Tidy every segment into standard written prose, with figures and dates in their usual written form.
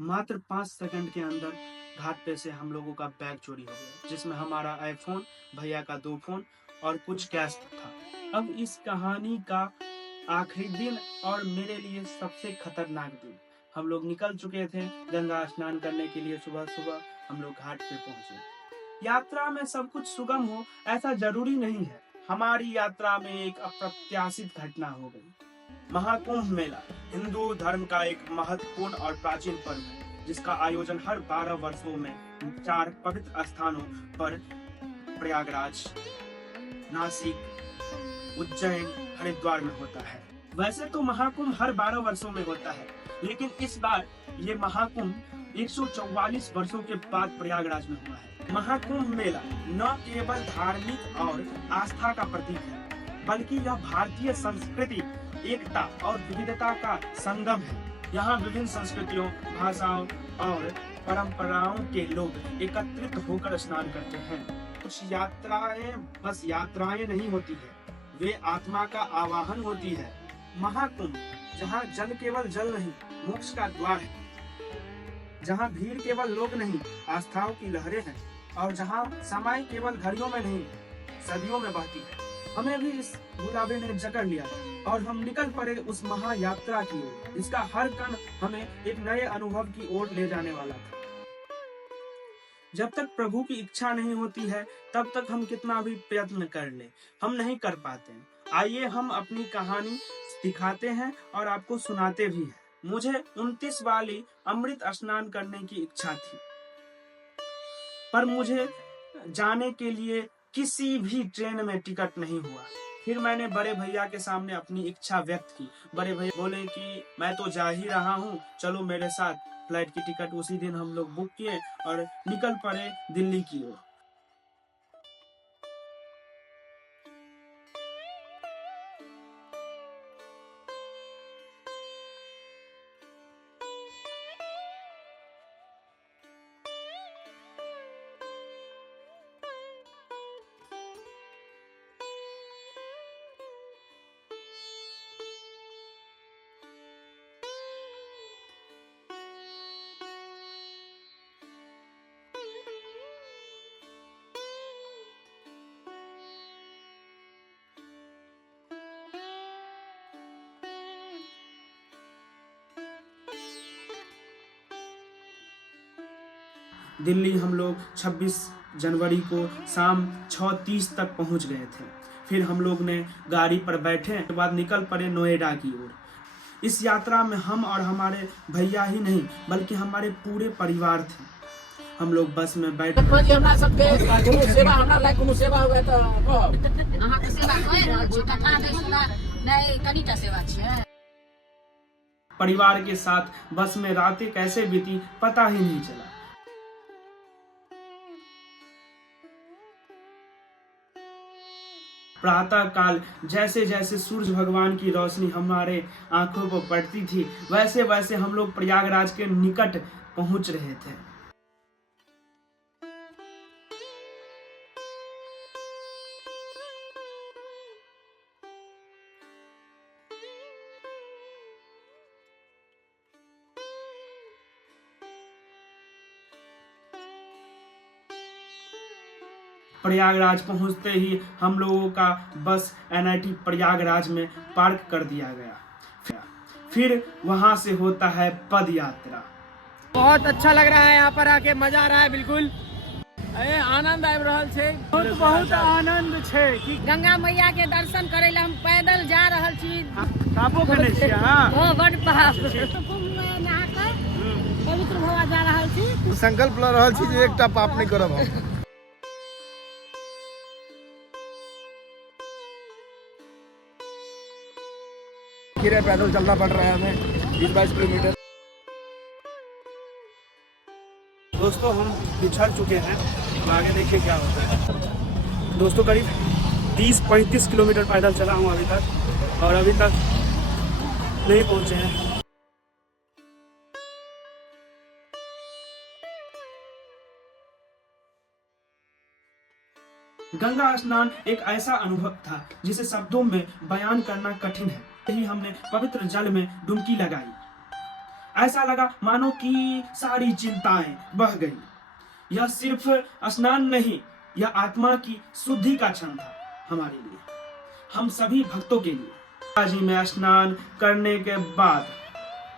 मात्र 5 सेकंड के अंदर घाट पे से हम लोगों का बैग चोरी हो गया, जिसमें हमारा आईफोन, भैया का 2 फोन और कुछ कैश था। अब इस कहानी का आखिरी दिन और मेरे लिए सबसे खतरनाक दिन। हम लोग निकल चुके थे गंगा स्नान करने के लिए। सुबह सुबह हम लोग घाट पे पहुंचे। यात्रा में सब कुछ सुगम हो ऐसा जरूरी नहीं है। हमारी यात्रा में एक अप्रत्याशित घटना हो गई। महाकुंभ मेला हिंदू धर्म का एक महत्वपूर्ण और प्राचीन पर्व है, जिसका आयोजन हर 12 वर्षों में 4 पवित्र स्थानों पर प्रयागराज, नासिक, उज्जैन, हरिद्वार में होता है। वैसे तो महाकुंभ हर 12 वर्षों में होता है, लेकिन इस बार ये महाकुंभ 144 वर्षों के बाद प्रयागराज में हुआ है। महाकुंभ मेला न केवल धार्मिक और आस्था का प्रतीक है, बल्कि यह भारतीय संस्कृति, एकता और विविधता का संगम है। यहाँ विभिन्न संस्कृतियों, भाषाओं और परंपराओं के लोग एकत्रित होकर स्नान करते हैं। कुछ यात्राएं बस यात्राएं नहीं होती है, वे आत्मा का आवाहन होती है। महाकुंभ जहाँ जल केवल जल नहीं, मोक्ष का द्वार है, जहाँ भीड़ केवल लोग नहीं, आस्थाओं की लहरें हैं, और जहाँ समय केवल घड़ियों में नहीं, सदियों में बहती है। हमें भी इस बुलावे ने जकड़ लिया था और हम निकल पड़े उस महायात्रा की ओर, जिसका हर कण हमें एक नए अनुभव की ओर ले जाने वाला था। जब तक प्रभु की इच्छा नहीं होती है, तब तक हम कितना भी प्रयत्न कर ले, हम नहीं कर पाते। आइए हम अपनी कहानी दिखाते हैं और आपको सुनाते भी हैं। मुझे 29 वाली अमृत स्नान करने की इच्छा थी, पर मुझे जाने के लिए किसी भी ट्रेन में टिकट नहीं हुआ। फिर मैंने बड़े भैया के सामने अपनी इच्छा व्यक्त की। बड़े भैया बोले कि मैं तो जा ही रहा हूँ, चलो मेरे साथ। फ्लाइट की टिकट उसी दिन हम लोग बुक किए और निकल पड़े दिल्ली की ओर। दिल्ली हम लोग 26 जनवरी को शाम 6:30 तक पहुंच गए थे। फिर हम लोग ने गाड़ी पर बैठे, के बाद निकल पड़े नोएडा की ओर। इस यात्रा में हम और हमारे भैया ही नहीं, बल्कि हमारे पूरे परिवार थे। हम लोग बस में बैठे परिवार के साथ बस में रातें कैसे बीती पता ही नहीं चला। प्रातः काल जैसे जैसे सूर्य भगवान की रोशनी हमारे आंखों पर पड़ती थी, वैसे वैसे हम लोग प्रयागराज के निकट पहुंच रहे थे। प्रयागराज पहुंचते ही हम लोगों का बस NIT प्रयागराज में पार्क कर दिया गया। फिर वहां से होता है पद यात्रा। बहुत अच्छा लग रहा है, यहाँ पर आके मजा आ रहा है। बिल्कुल आनंद आबि रहल छै, बहुत आनंद छै कि गंगा मैया के दर्शन करे ला हम पैदल जा रहल छी। पापो केने छियै अहाँ? ओ बड़ पाप। कुंभ में नहा कर पवित्र भवा जा रहल छी। संकल्प ल रहल छी जे एकटा पाप नहीं करब हम। फिर पैदल चलना पड़ रहा है हमें 20-22 किलोमीटर। दोस्तों हम पिछड़ चुके हैं, तो आगे देखिए क्या होता है। दोस्तों करीब 30-35 किलोमीटर पैदल चला हूँ अभी तक, और अभी तक नहीं पहुँचे हैं। गंगा स्नान एक ऐसा अनुभव था जिसे शब्दों में बयान करना कठिन है। यही हमने पवित्र जल में डुबकी लगाई। ऐसा लगा मानो कि सारी चिंताएं बह गई। यह सिर्फ स्नान नहीं, यह आत्मा की शुद्धि का क्षण था हमारे लिए, हम सभी भक्तों के लिए। गंगा जी में स्नान करने के बाद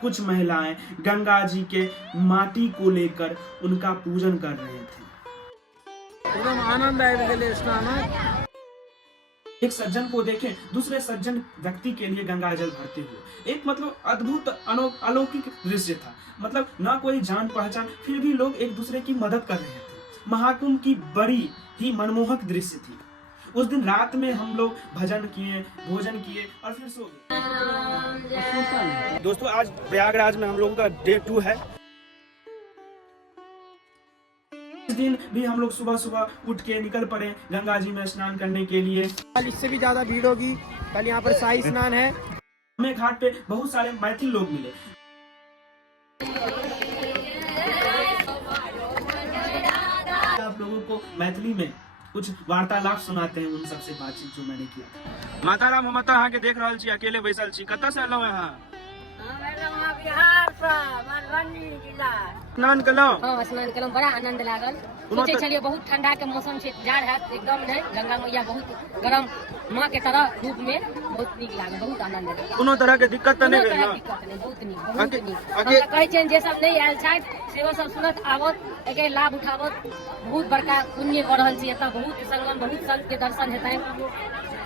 कुछ महिलाएं गंगा जी के माटी को लेकर उनका पूजन कर रहे थे। एकदम आनंद आबि गेलै स्नान में। एक सज्जन को देखें दूसरे सज्जन व्यक्ति के लिए गंगा जल भरते हुए, एक मतलब अद्भुत अलौकिक दृश्य था। मतलब ना कोई जान पहचान, फिर भी लोग एक दूसरे की मदद कर रहे थे। महाकुंभ की बड़ी ही मनमोहक दृश्य थी। उस दिन रात में हम लोग भजन किए, भोजन किए और फिर सो गए। दोस्तों आज प्रयागराज में हम लोगों का डे 2 है। इस दिन भी हम लोग सुबह सुबह उठ के निकल पड़े गंगा जी में स्नान करने के लिए। कल इससे भी ज्यादा भीड़ होगी। कल यहाँ पर शाही स्नान है। हमें घाट पे बहुत सारे मैथिल लोग मिले। आप लोगों को मैथिली में कुछ वार्तालाप सुनाते हैं, उन सबसे बातचीत जो मैंने किया। माताराम हम अहाँ के देख रहल छी, अकेले बैसल छी, कतऽ से एलहुँ अहाँ? बिहार से मधुबनी जिला। स्नान केलहुँ? हाँ स्नान केलहुँ, बड़ा आनंद लागल। सोचे छलियै बहुत ठंडा के मौसम छै, जाड़ हैत एकदम नहीं। गंगा मैया बहुत गरम माँ के तरह रूप में बहुत नीक लागल, बहुत आनंद लागल। कोनो तरह के दिक्कत तऽ नहि भेल कोनो ने? तरह के दिक्कत नहीं, बहुत नीक बहुत नीक। आगे हम कहै छियनि जे सब नहीं आयल छथि सेहो सब सुनत आवत, एकर लाभ उठावत। बहुत बड़का पुण्य कऽ रहल छी एतऽ, बहुत संगम, बहुत संत के दर्शन हेतनि।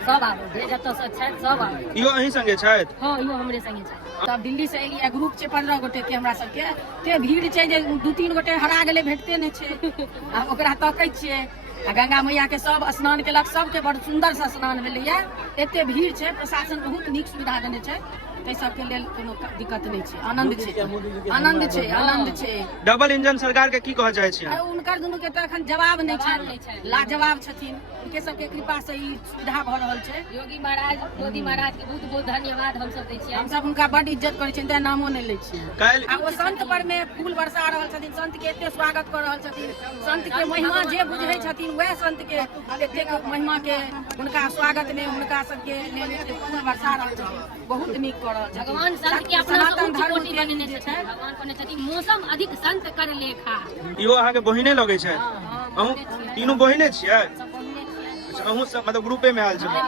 सब आबो जे जतऽ से छथि सब आबो। इहो अहीं संगे छथि? हाँ इहो हमरे संगे छथि। तब दिल्ली से एलियै, ग्रुप छै 15 गोटे के हमरा सबके। ते भीड़ छै जे 2-3 गोटे हरा गेलै, भेटते नहि छै। आ ओकरा तकै छियै आ गंगा मैया के सब स्नान केलक, सबके बड़ सुंदर से स्नान भेलैया। एते भीड़ छै, प्रशासन बहुत नीक सुविधा देने छै, ताहि सबके लेल कोनो दिक्कत नहीं छै। आनंद छै, आनंद छै, आनंद छै। डबल इंजन सरकार के की कहऽ चाहै छी? आ उनकर दुनू के तऽ एखन जवाब नहीं छै, लाजवाब छथिन। उनके सबके कृपा से ई सुविधा भऽ रहल छै। योगी महाराज, मोदी महाराज के बहुत बहुत धन्यवाद हम सब दै छियै। हम सब हुनका बड इज्जत करै छियनि, तें नामो नहीं लै छियै। काल्हि आ ओ संत पर में फूल बरसा रहल छथिन, संत के एते स्वागत कर रहल छथिन। संत के महिमा जे बुझै छथिन वह संत के एते महिमा के हुनका स्वागत में हुनका सबके फूल बरसा रहल छथिन, बहुत नीक कर रहल छथिन। भगवान संत के अपना सनातन धर्म कोटि बनेने छथि, भगवान कहने छथिन मौसम अधिक संत कर लेखा। इहो अहाँ के बहिने लगै छै? अहूँ तीनू बहिने छियै? सब बोलने छियै। अच्छा अहूँ सब मतलब ग्रुपे में आयल छलियै?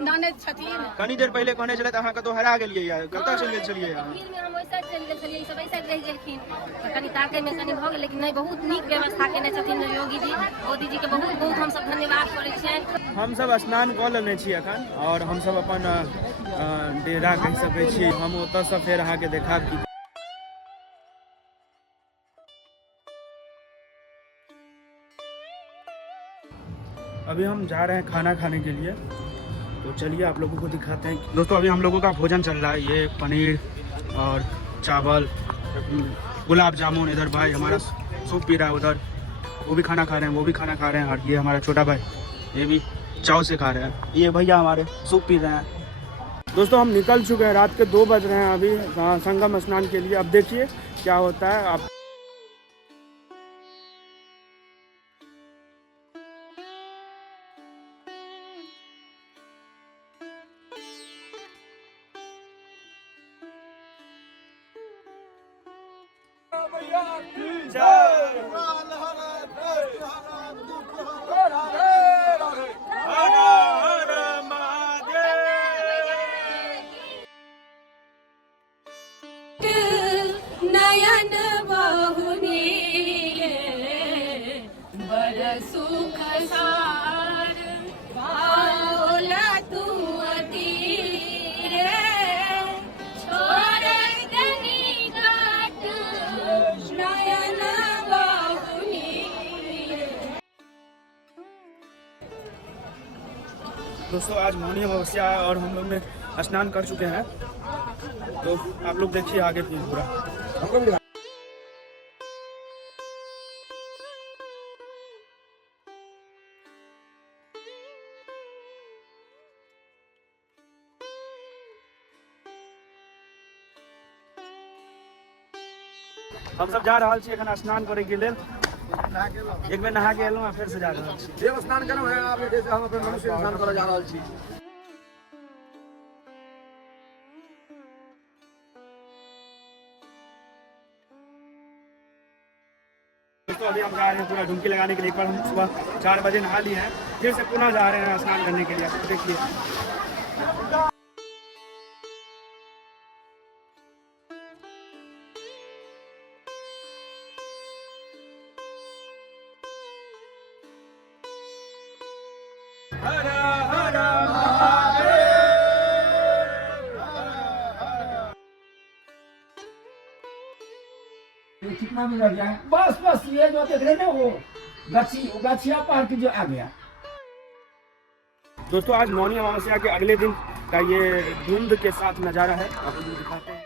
ननद छथिन। कनी देर पहले कहने छलै अहाँ कतौ हरा गेलियै या कतऽ चलि गेल छलियै या? भीड़ में हम वैसे चलि गेल छलियै, ई सब ऐसे रहि गेलखिन तऽ कनी ताके में कनी भऽ गेल, लेकिन नहीं बहुत नीक व्यवस्था केने छथिन योगी जी, मोदी जी के बहुत बहुत हम सब धन्यवाद करै छियनि। हम सब स्नान कऽ लेने छी एखन और हम सब अपन डेरा कहि सकै छी। हम ओतऽ से फेर अहाँ के देखाब कि अभी हम जा रहे हैं खाना खाने के लिए, तो चलिए आप लोगों को दिखाते हैं। दोस्तों अभी हम लोगों का भोजन चल रहा है, ये पनीर और चावल, गुलाब जामुन, इधर भाई हमारा सूप पी रहा है, उधर वो भी खाना खा रहे हैं, वो भी खाना खा रहे हैं, और ये हमारा छोटा भाई ये भी चाव से खा रहे हैं, ये भैया हमारे सूप पी रहे हैं। दोस्तों हम निकल चुके हैं, रात के 2 बज रहे हैं अभी संगम स्नान के लिए। अब देखिए क्या होता है। आप नयन बहुनी बड़ सुख सार बाओला तू अतीरे छोड़ दनी घाट नयन बहुनी। दोस्तों आज मौनी अमावस्या है और हम लोग ने स्नान कर चुके हैं, तो आप लोग देखिए आगे फिर पूरा। हम सब जा रहल छी एखन स्नान करे के लेल। एक बेर नहा के एलहुँ फिर से जा रहल छी। देव स्नान करब है आप, जैसे हम अपन मनुष्य स्नान करे जा रहल छी। दोस्तों अभी हम जा रहे हैं पूरा डुबकी लगाने के लिए। एक बार हम सुबह 4 बजे नहा लिए हैं, फिर से पुनः जा रहे हैं स्नान करने के लिए। देखिए कितना मिल गया? बस बस ये जो देख रहे हैं ना वो गछिया पार्क जो आ गया। दोस्तों आज मौनी अमावस्या के अगले दिन का ये धुंध के साथ नज़ारा है, आपको दिखाते हैं।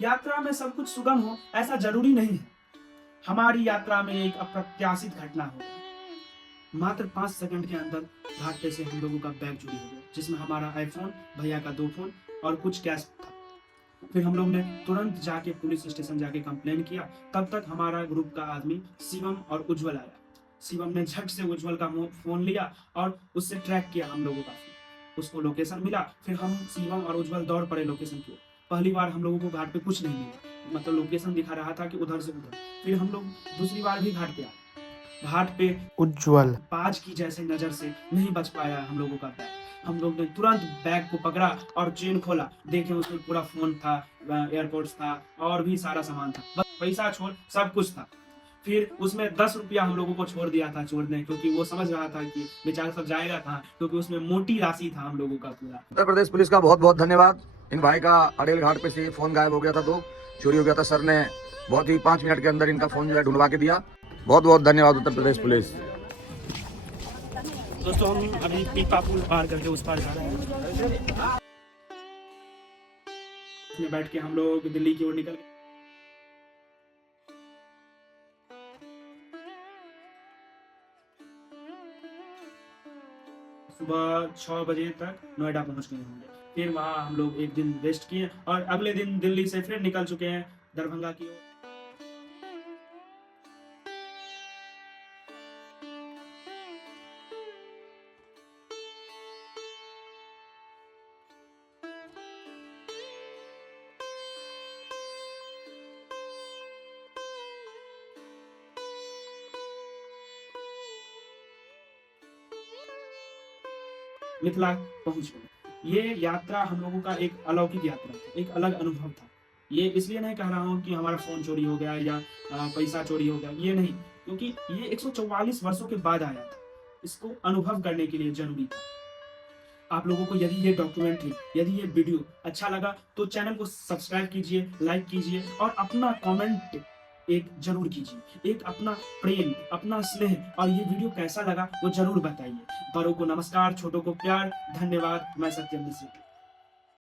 यात्रा में सब कुछ सुगम हो ऐसा जरूरी नहीं है। हमारी यात्रा में एक अप्रत्याशित घटना हो गई। मात्र 5 सेकंड के अंदर घाट पे से हम लोगों का बैग चोरी हो गया, जिसमें हमारा आईफोन, भैया का 2 फोन और कुछ कैश था। फिर हम लोग ने तुरंत जाके पुलिस स्टेशन जाके कंप्लेन किया। तब तक हमारा ग्रुप का आदमी शिवम और उज्जवल आया। शिवम ने झट से उज्जवल का फोन लिया और उससे ट्रैक किया हम लोगों का फोन। उसको लोकेशन मिला। फिर हम शिवम और उज्जवल दौड़ पड़े लोकेशन की ओर। पहली बार हम लोगों को घाट पे कुछ नहीं मिला, मतलब लोकेशन दिखा रहा था कि उधर से उधर। फिर हम लोग दूसरी बार भी घाट पे आए। घाट पे उज्जवल बाज की जैसे नजर से नहीं बच पाया हम लोगों का बैग। हम लोग ने तुरंत बैग को पकड़ा और चेन खोला, देखे उसमें पूरा फोन था, एयरपोर्ट्स था और भी सारा सामान था, बस पैसा छोड़ सब कुछ था। फिर उसमें 10 रुपया हम लोगों को छोड़ दिया था छोड़ने, क्योंकि वो समझ रहा था कि बेचारा सब जाएगा था, क्योंकि उसमें मोटी राशि था हम लोगों का पूरा। उत्तर प्रदेश पुलिस का बहुत बहुत धन्यवाद। इन भाई का अड़ेल घाट पे से फोन गायब हो गया था, तो चोरी हो गया था। सर ने बहुत ही 5 मिनट के अंदर इनका फोन जो है ढूंढवा के दिया। बहुत बहुत धन्यवाद उत्तर प्रदेश पुलिस। दोस्तों हम अभी पीपा पुल पार करके उस पार जा रहे हैं। इसमें बैठ के हम लोग दिल्ली की ओर निकल गए। सुबह 6 बजे तक नोएडा पहुंच गए होंगे। फिर वहाँ हम लोग एक दिन रेस्ट किए और अगले दिन दिल्ली से फिर निकल चुके हैं दरभंगा की ओर। मिथिला पहुंच गए। ये यात्रा हम लोगों का एक अलौकिक यात्रा था, एक अलग अनुभव था। ये इसलिए नहीं कह रहा हूँ कि हमारा फोन चोरी हो गया या पैसा चोरी हो गया, ये नहीं, क्योंकि ये 144 वर्षों के बाद आया था। इसको अनुभव करने के लिए जरूरी था। आप लोगों को यदि ये डॉक्यूमेंट्री, यदि ये वीडियो अच्छा लगा तो चैनल को सब्सक्राइब कीजिए, लाइक कीजिए और अपना कमेंट एक जरूर कीजिए। एक अपना प्रेम, अपना स्नेह और ये वीडियो कैसा लगा वो जरूर बताइए। बड़ों को नमस्कार, छोटों को प्यार। धन्यवाद। मैं सत्यम मिश्र।